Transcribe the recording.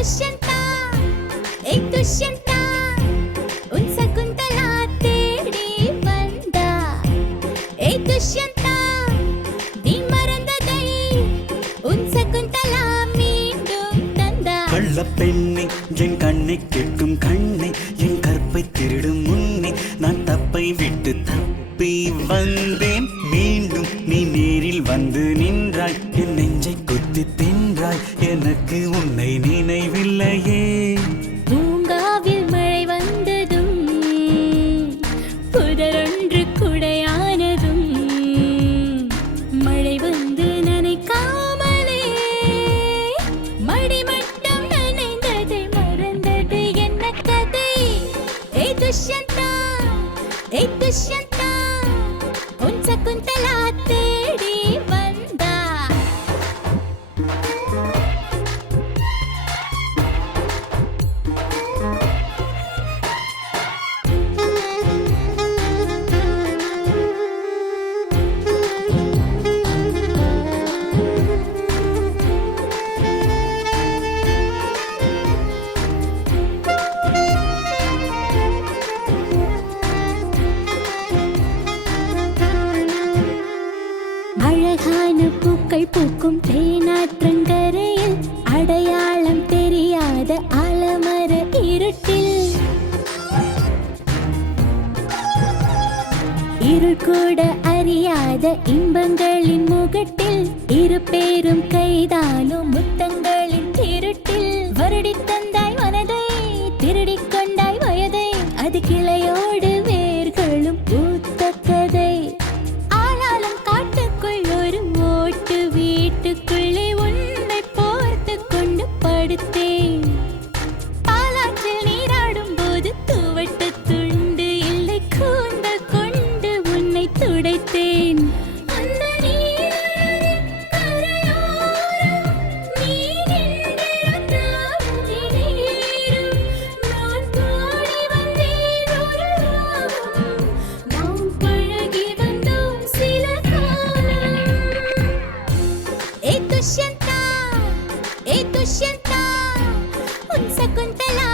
துஷ்யந்தா துஷ்யந்தா உன் சகுந்தலா தேடி வந்தா துஷ்யந்தா நீ மறந்ததை உன் சகுந்தலா மீண்டும் தந்தா. கள்ள பெண்ணை என் கண்ணை கெட்டும் கண்ணை என் கற்பை திருடும் முன்னே நான் தப்பை விட்டு தப்பி வந்தேன். மீண்டும் நீ நேரில் வந்து நின்றாய், என் நெஞ்சை குத்தி தின்றாய், எனக்கு உன்னை நினைவில்லையே. பூங்காவில் மழை வந்ததும் புதரொன்று குடையானதும் மழை வந்து நனைக்காமலே மடிமட்டம் நனைந்ததை மறந்தது என்ன கதை? துஷ்யந்தா துஷ்யந்தா உன் சகுந்தலா தேடி வந்தா. அழகான பூக்கள் பூக்கும் தேனாற்றங்கரையில் அடையாளம் தெரியாத ஆலமர இருட்டில் இருள் கூட அறியாத இன்பங்களின் முகட்டில் இரு பேரும் கைதானும் முத்தங்களின் திருட்டில் வருடி தந்தாய் மனதை திருடிக் கொண்டாய் வயதை அது கிளையோடு வேர்களும் பூத்த கதை. ஆனாலும் காட்டுக்குள் ஒரு ஓட்டு வீட்டுக்குள்ளே உன்னை பார்த்து கொண்டு படுத்தேன். பாலாற்றில் நீராடும் போது துவட்ட துண்டு இல்லை கூந்தல் கொண்டு உன்னை துடைத்தேன். அந்த நீரின் கரையோரம் நீ நின்றிருந்தால் நீரும் நான் பாடி வந்தேன் ஒரு ராகம். நாம் பழகி வந்தோம் சில காலம். துஷ்யந்தா துஷ்யந்தா உன் சகுந்தலா